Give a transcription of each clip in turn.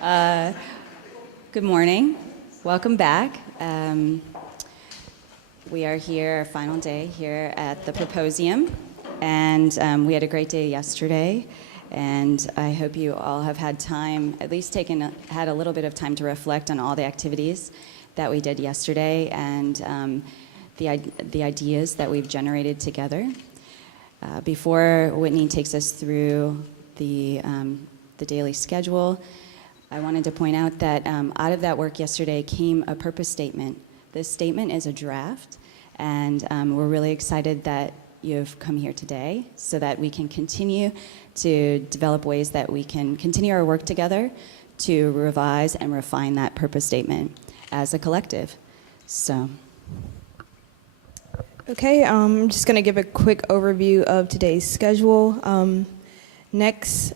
Good morning. Welcome back. We are here, our final day here at the Proposium, and we had a great day yesterday, and I hope you all have had time, at least had a little bit of time to reflect on all the activities that we did yesterday and the ideas that we've generated together. Before Whitney takes us through the daily schedule, I wanted to point out that out of that work yesterday came a purpose statement. This statement is a draft, and we're really excited that you've come here today so that we can continue to develop ways that we can continue our work together to revise and refine that purpose statement as a collective. So. Okay, I'm just going to give a quick overview of today's schedule. Next,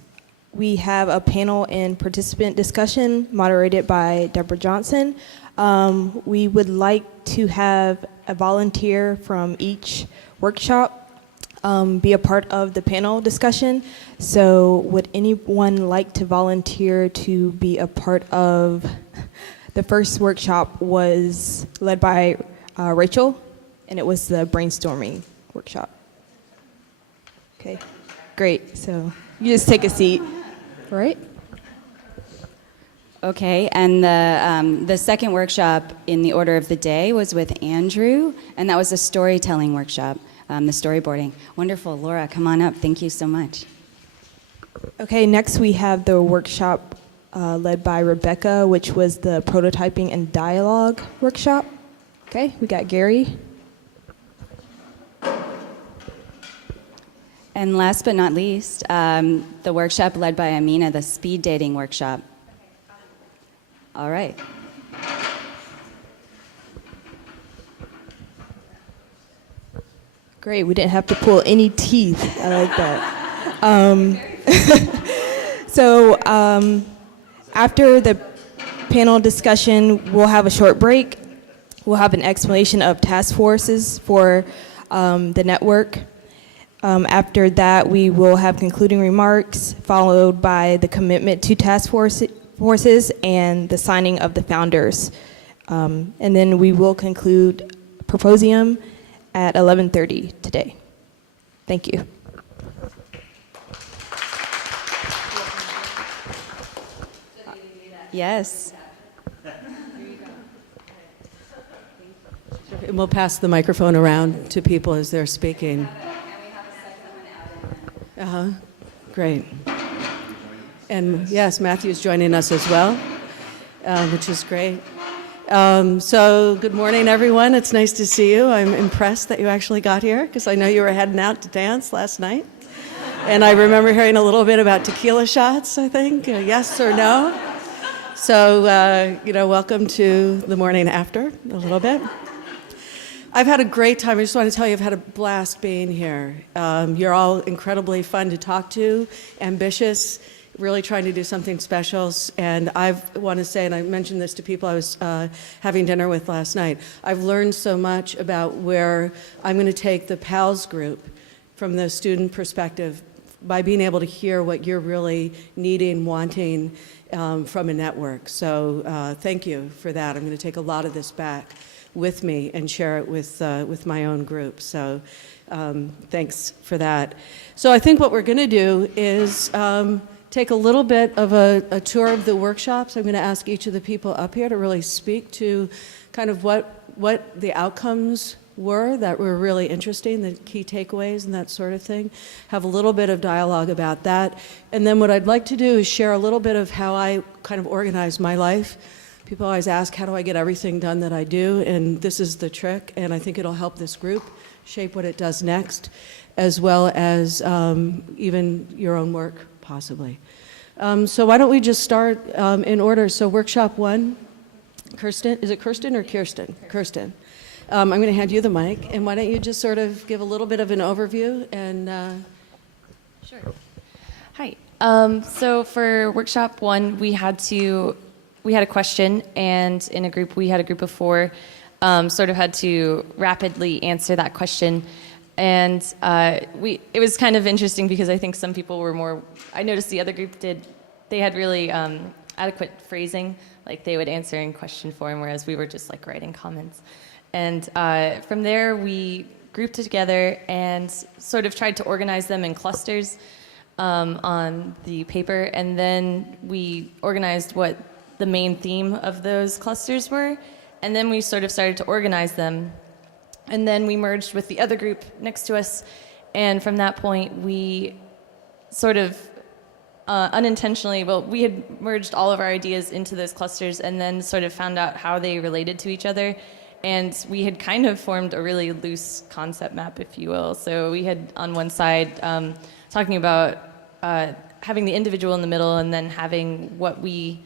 we have a panel and participant discussion moderated by Deborah Johnson. We would like to have a volunteer from each workshop be a part of the panel discussion. So would anyone like to volunteer to be a part of, the first workshop was led by Rachel, and it was the brainstorming workshop. Okay, great. So you just take a seat, all right? Okay, and the second workshop in the order of the day was with Andrew, and that was a storytelling workshop, the storyboarding. Wonderful. Laura, come on up. Thank you so much. Okay, next we have the workshop led by Rebecca, which was the prototyping and dialogue workshop. Okay, we got Gary. And last but not least, the workshop led by Amina, the speed dating workshop. All right. Great, we didn't have to pull any teeth. I like that. So after the panel discussion, we'll have a short break. We'll have an explanation of task forces for the network. After that, we will have concluding remarks, followed by the commitment to task forces and the signing of the founders. And then we will conclude Proposium at 11:30 today. Thank you. Yes. And we'll pass the microphone around to people as they're speaking. Great. And yes, Matthew's joining us as well, which is great. So good morning, everyone. It's nice to see you. I'm impressed that you actually got here because I know you were heading out to dance last night. And I remember hearing a little bit about tequila shots, I think, yes or no. So, welcome to the morning after a little bit. I've had a great time. I just want to tell you I've had a blast being here. You're all incredibly fun to talk to, ambitious, really trying to do something special. And I want to say, and I mentioned this to people I was having dinner with last night, I've learned so much about where I'm going to take the PALS group from the student perspective by being able to hear what you're really needing, wanting from a network. So thank you for that. I'm going to take a lot of this back with me and share it with my own group. So thanks for that. So I think what we're going to do is take a little bit of a tour of the workshops. I'm going to ask each of the people up here to really speak to kind of what the outcomes were that were really interesting, the key takeaways and that sort of thing. Have a little bit of dialogue about that. And then what I'd like to do is share a little bit of how I kind of organize my life. People always ask, how do I get everything done that I do? And this is the trick, and I think it'll help this group shape what it does next, as well as even your own work, possibly. So why don't we just start in order? So workshop one, Kirsten, is it Kirsten or Kirsten? Kirsten. I'm going to hand you the mic, and why don't you just sort of give a little bit of an overview and... Sure. Hi. So for workshop one, we had a question, and in a group, we had a group of four, sort of had to rapidly answer that question. And it was kind of interesting because I think some people were more, I noticed the other group they had really adequate phrasing, like they would answer in question form, whereas we were just like writing comments. And from there, we grouped together and sort of tried to organize them in clusters on the paper, and then we organized what the main theme of those clusters were, and then we sort of started to organize them, and then we merged with the other group next to us, and from that point we sort of unintentionally, well, we had merged all of our ideas into those clusters and then sort of found out how they related to each other. And we had kind of formed a really loose concept map, if you will. So we had on one side talking about having the individual in the middle, and then having what we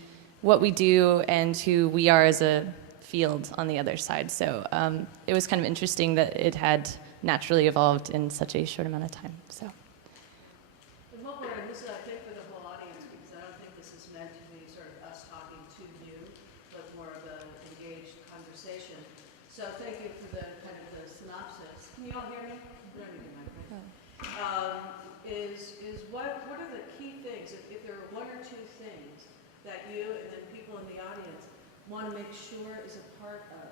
do and who we are as a field on the other side. So it was kind of interesting that it had naturally evolved in such a short amount of time. So. And what we're, this is, I think, for the whole audience, because I don't think this is meant to be sort of us talking to you, but more of an engaged conversation. So thank you for the kind of the synopsis. Can you all hear me? We don't need a microphone. Is what are the key things, if there are one or two things that you and then people in the audience want to make sure is a part of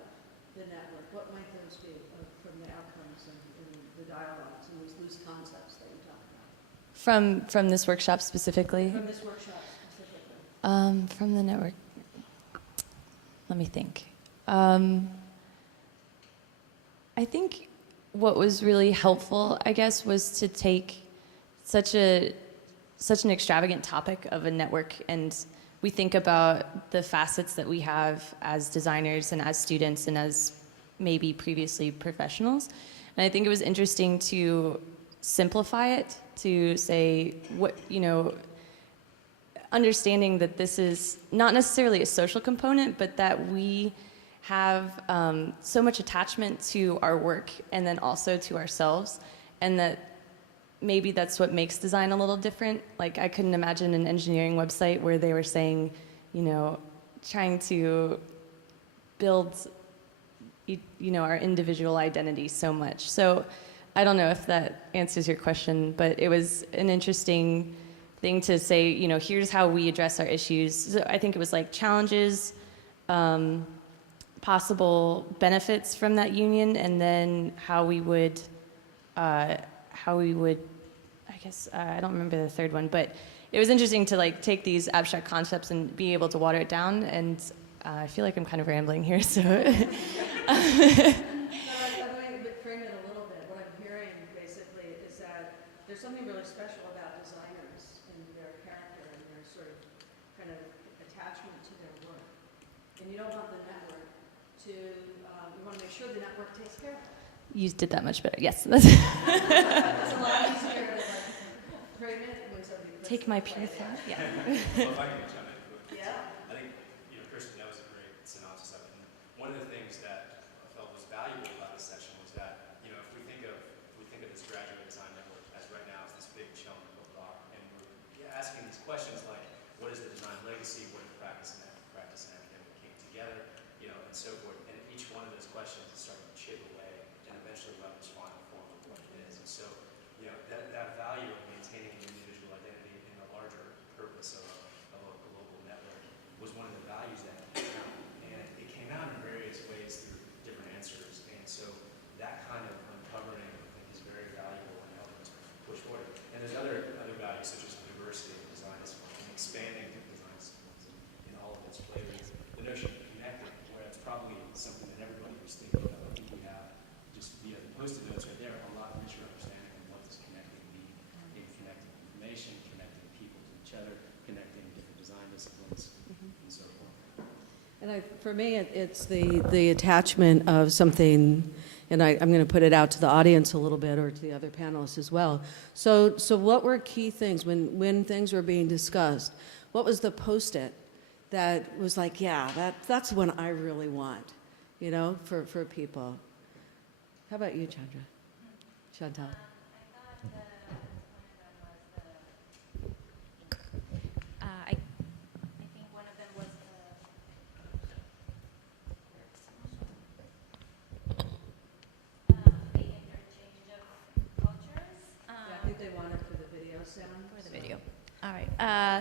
the network, what might those be from the outcomes and the dialogues and these loose concepts that you talk about? From this workshop specifically? From this workshop specifically. From the network. Let me think. I think what was really helpful, I guess, was to take such an extravagant topic of a network, and we think about the facets that we have as designers and as students and as maybe previously professionals. And I think it was interesting to simplify it, to say what, understanding that this is not necessarily a social component, but that we have so much attachment to our work and then also to ourselves, and that maybe that's what makes design a little different. Like, I couldn't imagine an engineering website where they were saying, trying to build, our individual identity so much. So I don't know if that answers your question, but it was an interesting thing to say, here's how we address our issues. So I think it was like challenges, possible benefits from that union, and then how we would, I guess, I don't remember the third one, but it was interesting to take these abstract concepts and be able to water it down, and I feel like I'm kind of rambling here, so. Let me frame it a little bit. What I'm hearing basically is that there's something really special about designers and their character and their sort of kind of attachment to their work. And you don't want the network to, you want to make sure the network takes care of it. You did that much better, yes. It's a lot easier to frame it when somebody puts Take it my in pure place. thought, yeah. Well, if I can chime in quick. Yeah. I think, Kristen, that was a great synopsis of it. And one of the things that I felt was valuable about this session was that, if we think of this graduate design network as right now as this big chunk of rock, and we're asking these questions like, what is the design legacy, what if practice and academic came together, and so forth. And each one of those questions is starting to chip away, and eventually we'll have this final form of what it is. And so, that value of maintaining an individual identity in the larger purpose of a global network was one of the values that came out. And it came out in various ways through different answers. And so that kind of uncovering, I think, is very valuable and helping us push forward. And there's other values such as diversity of design disciplines and expanding design disciplines in all of its flavors. The notion of connecting, where it's probably something that everybody was thinking of. I think we have just via the post-it notes right there, a lot richer understanding of what does connecting mean in connecting information, connecting people to each other, connecting different design disciplines, and so forth. And for me, it's the attachment of something, and I'm going to put it out to the audience a little bit, or to the other panelists as well. So what were key things when things were being discussed? What was the post-it that was like, yeah, that's one I really want, for people? How about you, Chantal? I thought one of them was I think one of them was the interchange of cultures. I think they wanted for the video sound. For the video. All right.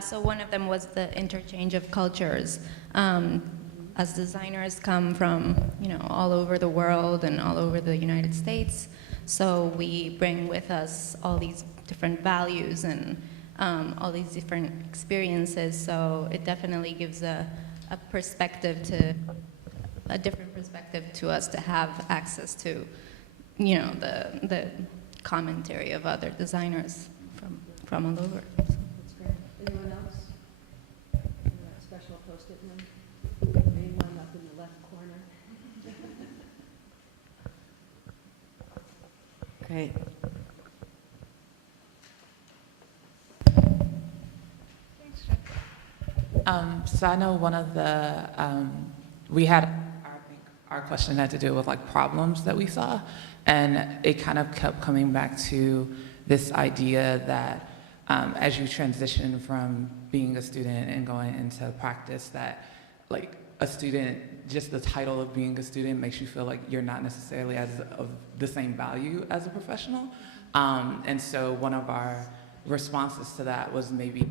So one of them was the interchange of cultures. As designers come from, all over the world and all over the United States, so we bring with us all these different values and all these different experiences. So it definitely gives a different perspective to us to have access to, the commentary of other designers from all over. That's great. Anyone else? A special post-it one? Main one up in the left corner. Great. So I know one of the, we had, I think our question had to do with like problems that we saw, and it kind of kept coming back to this idea that as you transition from being a student and going into practice, that like a student, just the title of being a student makes you feel like you're not necessarily of the same value as a professional. And so one of our responses to that was maybe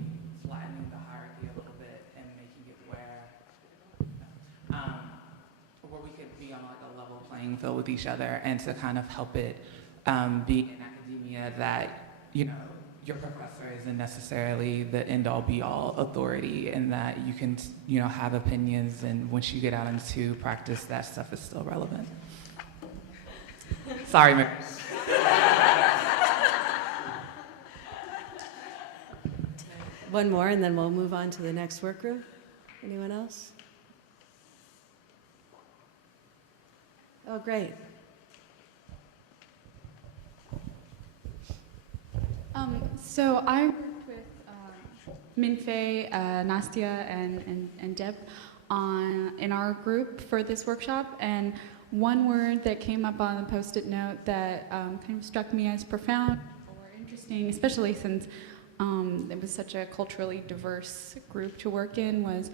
flattening the hierarchy a little bit and making it where we could be on like a level playing field with each other, and to kind of help it be in academia that, your professor isn't necessarily the end-all be-all authority, and that you can, have opinions, and once you get out into practice, that stuff is still relevant. Sorry, Mary. One more, and then we'll move on to the next work group. Anyone else? Oh, great. So I worked with Minfei, Nastia, and Deb in our group for this workshop, and one word that came up on the post-it note that kind of struck me as profound or interesting, especially since it was such a culturally diverse group to work in, was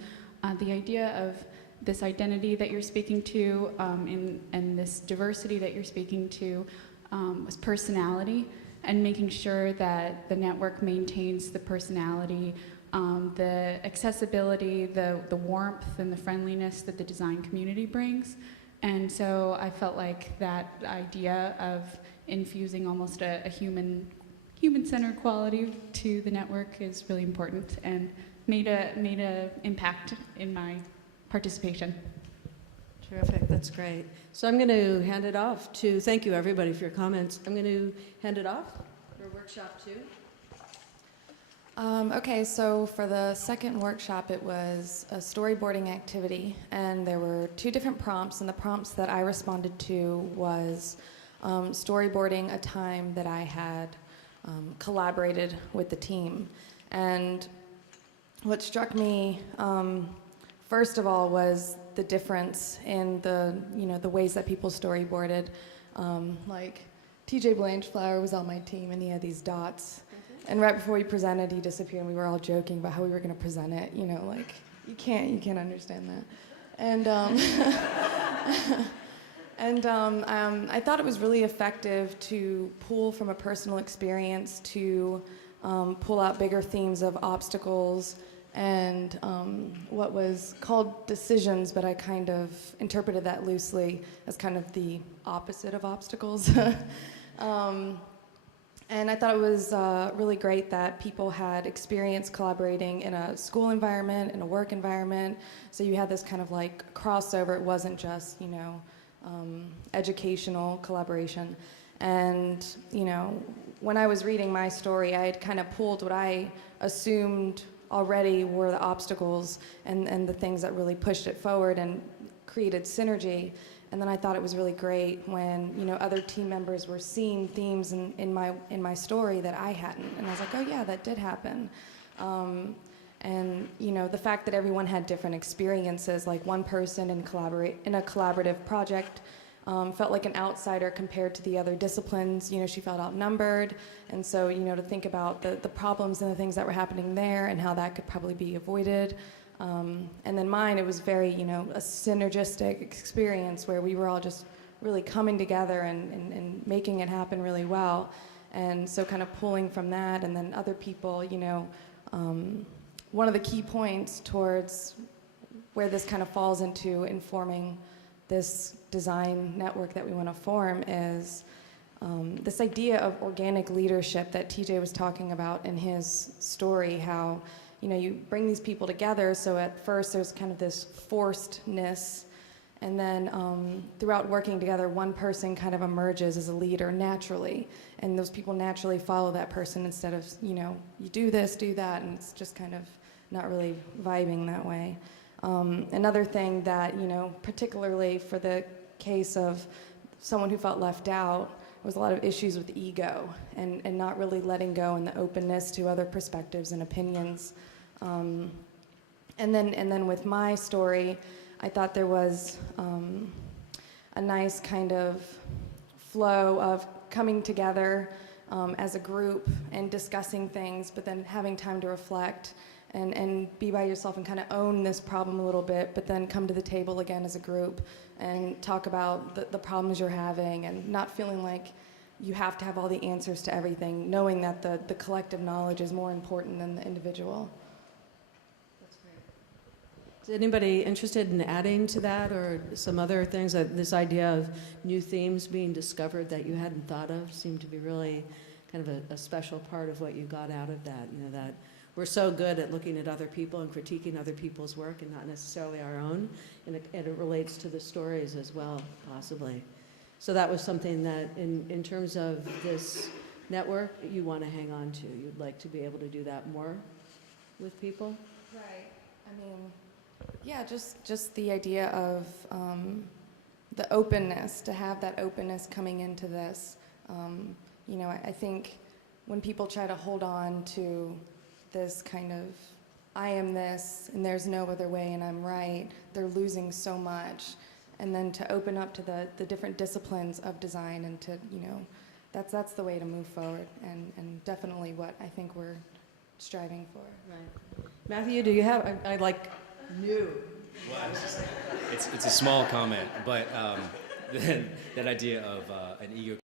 the idea of this identity that you're speaking to and this diversity that you're speaking to was personality, and making sure that the network maintains the personality, the accessibility, the warmth and the friendliness that the design community brings. And so I felt like that idea of infusing almost a human-centered quality to the network is really important, and made a impact in my participation. Terrific, that's great. So I'm going to hand it off to, thank you everybody for your comments. I'm going to hand it off for workshop 2. Okay, so for the second workshop, it was a storyboarding activity, and there were 2 different prompts, and the prompts that I responded to was storyboarding a time that I had collaborated with the team. And what struck me, first of all, was the difference in the ways that people storyboarded. Like TJ Blanchflower was on my team, and he had these dots. And right before we presented, he disappeared, and we were all joking about how we were going to present it. Like you can't understand that. And I thought it was really effective to pull from a personal experience to pull out bigger themes of obstacles and what was called decisions, but I kind of interpreted that loosely as kind of the opposite of obstacles. And I thought it was really great that people had experience collaborating in a school environment, in a work environment. So you had this kind of like crossover. It wasn't just, educational collaboration. And, when I was reading my story, I had kind of pulled what I assumed already were the obstacles and the things that really pushed it forward and created synergy. And then I thought it was really great when, other team members were seeing themes in my story that I hadn't. And I was like, oh yeah, that did happen. And the fact that everyone had different experiences, like one person in a collaborative project felt like an outsider compared to the other disciplines. She felt outnumbered. And so, to think about the problems and the things that were happening there and how that could probably be avoided. And then mine, it was very, a synergistic experience where we were all just really coming together and making it happen really well. And so kind of pulling from that, and then other people, one of the key points towards where this kind of falls into informing this design network that we want to form is this idea of organic leadership that TJ was talking about in his story, how you bring these people together, so at first there's kind of this forcedness, and then throughout working together, one person kind of emerges as a leader naturally, and those people naturally follow that person instead of, you do this, do that, and it's just kind of not really vibing that way. Another thing that, particularly for the case of someone who felt left out, was a lot of issues with ego and not really letting go and the openness to other perspectives and opinions. And then with my story, I thought there was a nice kind of flow of coming together as a group and discussing things, but then having time to reflect and be by yourself and kind of own this problem a little bit, but then come to the table again as a group and talk about the problems you're having, and not feeling like you have to have all the answers to everything, knowing that the collective knowledge is more important than the individual. That's great. Is anybody interested in adding to that, or some other things? This idea of new themes being discovered that you hadn't thought of seemed to be really kind of a special part of what you got out of that, that we're so good at looking at other people and critiquing other people's work and not necessarily our own, and it relates to the stories as well, possibly. So that was something that, in terms of this network, you want to hang on to. You'd like to be able to do that more with people? Right. I mean, yeah, just the idea of the openness, to have that openness coming into this. I think when people try to hold on to this kind of, I am this, and there's no other way, and I'm right, they're losing so much. And then to open up to the different disciplines of design, and to, that's the way to move forward, and definitely what I think we're striving for. Right. Matthew, do you have, I like new. Well, it's a small comment, but that idea of an ego